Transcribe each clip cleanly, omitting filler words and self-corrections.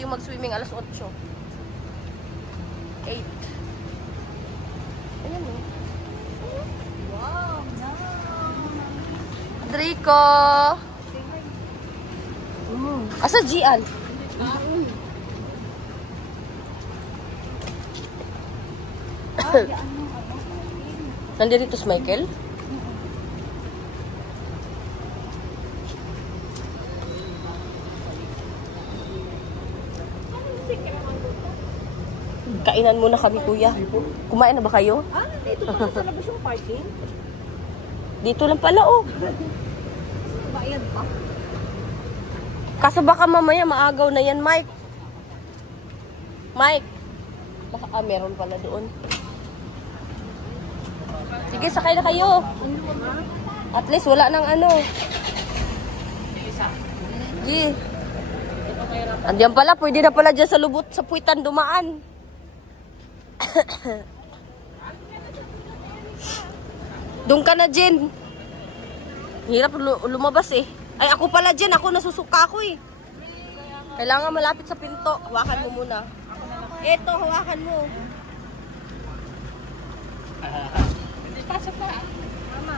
Yung mag-swimming alas 8. 8. Ayan o. Wow, Draco! Asa Gian? Nandito si Michael? Kainan muna kami, kuya. Kumain na ba kayo? Ah, dito pa sa labas yung parking? Dito lang pala, oh. Bayad pa? Kaso baka mamaya maagaw na yan, Mike. Mike. Baka, meron pala doon. Sige, sakay na kayo. At least wala nang ano. Sige. Andiyan pala, pwede na pala dyan sa lubot, sa puwitan dumaan. Doon ka na, Jen. Hirap lumabas eh. Ay, ako pala, Jen. Ako nasusuka ako eh. Kailangan malapit sa pinto. Hawakan mo muna. Eto, hawakan mo. Pasok ka. Mama.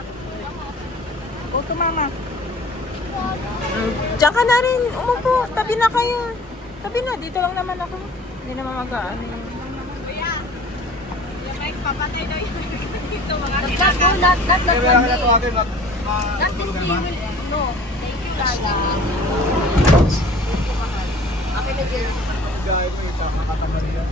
Go to mama. Diyan ka na rin. Umupo. Tabi na kayo. Tabi na. Dito lang naman ako. Hindi naman mag-ano. Kuya. Yung like, papatay daw yung dito. Mga kailangan. Not Not no. Thank you, Lala. Okay na, Jen. Gaya mo, makatagal yan.